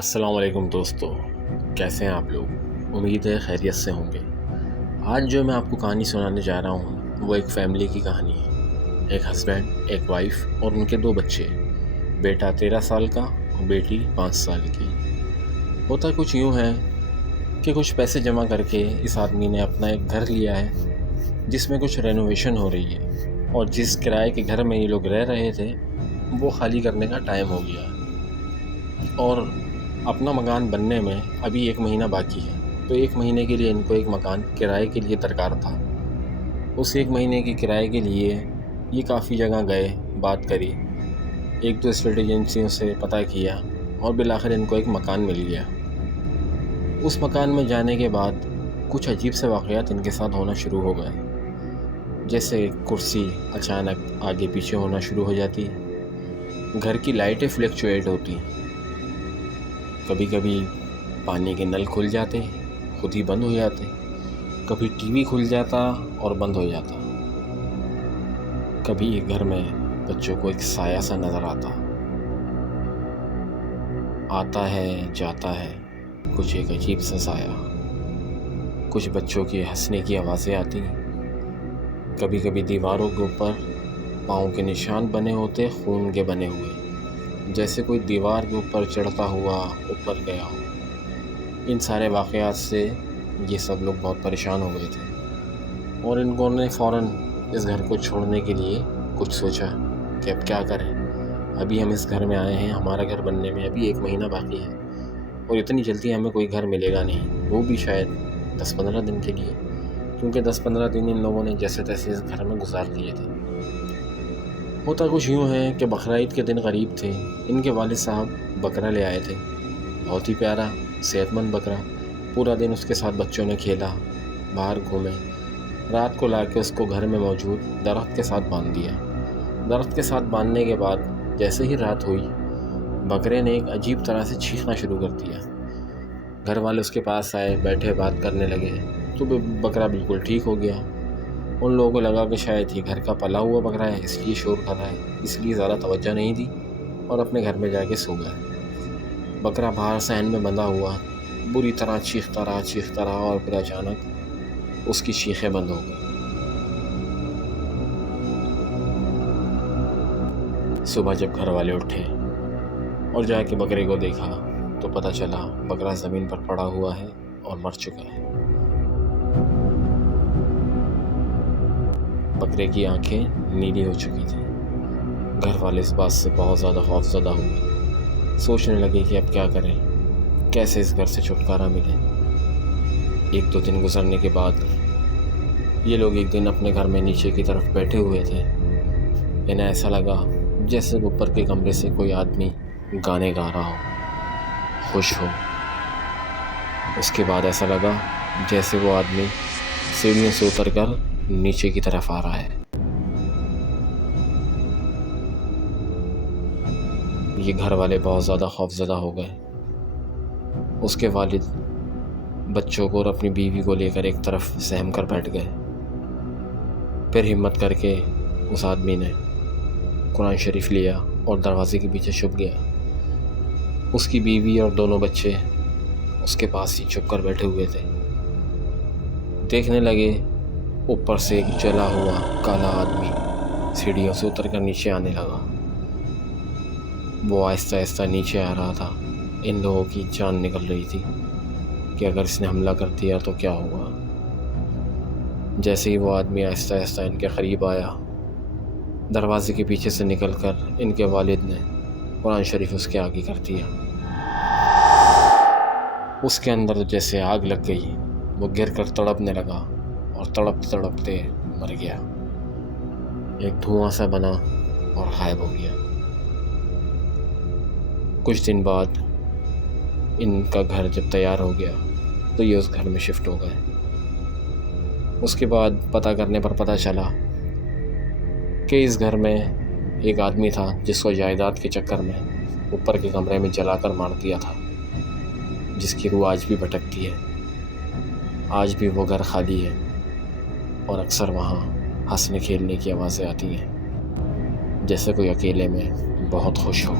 السلام علیکم دوستو، کیسے ہیں آپ لوگ؟ امید ہے خیریت سے ہوں گے۔ آج جو میں آپ کو کہانی سنانے جا رہا ہوں وہ ایک فیملی کی کہانی ہے۔ ایک ہسبینڈ، ایک وائف اور ان کے 2 بچے، بیٹا 13 سال کا اور بیٹی 5 سال کی۔ ہوتا کچھ یوں ہے کہ کچھ پیسے جمع کر کے اس آدمی نے اپنا ایک گھر لیا ہے جس میں کچھ رینوویشن ہو رہی ہے، اور جس کرائے کے گھر میں یہ لوگ رہ رہے تھے وہ خالی کرنے کا ٹائم ہو گیا اور اپنا مکان بننے میں ابھی 1 مہینہ باقی ہے، تو 1 مہینے کے لیے ان کو ایک مکان کرائے کے لیے درکار تھا۔ اس 1 مہینے کی کرائے کے لیے یہ کافی جگہ گئے، بات کری، 1-2 اسٹیٹ ایجنسیوں سے پتہ کیا اور بالآخر ان کو ایک مکان مل گیا۔ اس مکان میں جانے کے بعد کچھ عجیب سے واقعات ان کے ساتھ ہونا شروع ہو گئے، جیسے کرسی اچانک آگے پیچھے ہونا شروع ہو جاتی، گھر کی لائٹیں فلیکچویٹ ہوتی، کبھی کبھی پانی کے نل کھل جاتے خود ہی بند ہو جاتے، کبھی ٹی وی کھل جاتا اور بند ہو جاتا، کبھی گھر میں بچوں کو ایک سایہ سا نظر آتا ہے جاتا ہے، کچھ ایک عجیب سا سایہ، کچھ بچوں کے ہنسنے کی آوازیں آتی، کبھی کبھی دیواروں کے اوپر پاؤں کے نشان بنے ہوتے، خون کے بنے ہوئے، جیسے کوئی دیوار کے اوپر چڑھتا ہوا اوپر گیا ہو۔ ان سارے واقعات سے یہ سب لوگ بہت پریشان ہو گئے تھے اور ان نے فوراً اس گھر کو چھوڑنے کے لیے کچھ سوچا کہ اب کیا کریں، ابھی ہم اس گھر میں آئے ہیں، ہمارا گھر بننے میں ابھی 1 مہینہ باقی ہے اور اتنی جلدی ہمیں کوئی گھر ملے گا نہیں، وہ بھی شاید 10-15 دن کے لیے، کیونکہ 10-15 دن ان لوگوں نے جیسے تیسے اس گھر میں گزار دیے تھے۔ ہوتا کچھ یوں ہے کہ بقرعید کے دن قریب تھے، ان کے والد صاحب بکرا لے آئے تھے، بہت ہی پیارا صحت مند بکرا۔ پورا دن اس کے ساتھ بچوں نے کھیلا، باہر گھومے، رات کو لا کے اس کو گھر میں موجود درخت کے ساتھ باندھ دیا۔ درخت کے ساتھ باندھنے کے بعد جیسے ہی رات ہوئی، بکرے نے ایک عجیب طرح سے چیخنا شروع کر دیا۔ گھر والے اس کے پاس آئے، بیٹھے بات کرنے لگے تو بکرا بالکل ٹھیک ہو گیا۔ ان لوگوں کو لگا کہ شاید یہ گھر کا پلا ہوا بکرا ہے، اس لیے شور کر رہا ہے، اس لیے زیادہ توجہ نہیں دی اور اپنے گھر میں جا کے سو گئے۔ بکرا باہر صحن میں بندھا ہوا بری طرح چیختا رہا اور پھر اچانک اس کی چیخیں بند ہو گئی۔ صبح جب گھر والے اٹھے اور جا کے بکرے کو دیکھا تو پتہ چلا بکرا زمین پر پڑا ہوا ہے اور مر چکا ہے۔ بکرے کی آنکھیں نیلی ہو چکی تھیں۔ گھر والے اس بات سے بہت زیادہ خوفزدہ ہوئے، سوچنے لگے کہ اب کیا کریں، کیسے اس گھر سے چھٹکارا ملے۔ 1-2 دن گزرنے کے بعد یہ لوگ ایک دن اپنے گھر میں نیچے کی طرف بیٹھے ہوئے تھے، انہیں ایسا لگا جیسے اوپر کے کمرے سے کوئی آدمی گانے گا رہا ہو، خوش ہو۔ اس کے بعد ایسا لگا جیسے وہ آدمی سیڑھیوں سے اتر کر نیچے کی طرف آ رہا ہے۔ یہ گھر والے بہت زیادہ خوفزدہ ہو گئے۔ اس کے والد بچوں کو اور اپنی بیوی کو لے کر ایک طرف سہم کر بیٹھ گئے۔ پھر ہمت کر کے اس آدمی نے قرآن شریف لیا اور دروازے کے پیچھے چھپ گیا۔ اس کی بیوی اور دونوں بچے اس کے پاس ہی چھپ کر بیٹھے ہوئے تھے۔ دیکھنے لگے اوپر سے ایک جلا ہوا کالا آدمی سیڑھیوں سے اتر کر نیچے آنے لگا۔ وہ آہستہ آہستہ نیچے آ رہا تھا۔ ان لوگوں کی جان نکل رہی تھی کہ اگر اس نے حملہ کر دیا تو کیا ہوگا۔ جیسے ہی وہ آدمی آہستہ آہستہ ان کے قریب آیا، دروازے کے پیچھے سے نکل کر ان کے والد نے قرآن شریف اس کے آگے کر دیا۔ اس کے اندر جیسے آگ لگ گئی، وہ گر کر تڑپنے لگا اور تڑپتے مر گیا۔ ایک دھواں سا بنا اور غائب ہو گیا۔ کچھ دن بعد ان کا گھر جب تیار ہو گیا تو یہ اس گھر میں شفٹ ہو گئے۔ اس کے بعد پتہ کرنے پر پتہ چلا کہ اس گھر میں ایک آدمی تھا جس کو جائیداد کے چکر میں اوپر کے کمرے میں جلا کر مار دیا تھا، جس کی روح آج بھی بھٹکتی ہے۔ آج بھی وہ گھر خالی ہے اور اکثر وہاں ہنسنے کھیلنے کی آوازیں آتی ہیں، جیسے کوئی اکیلے میں بہت خوش ہو۔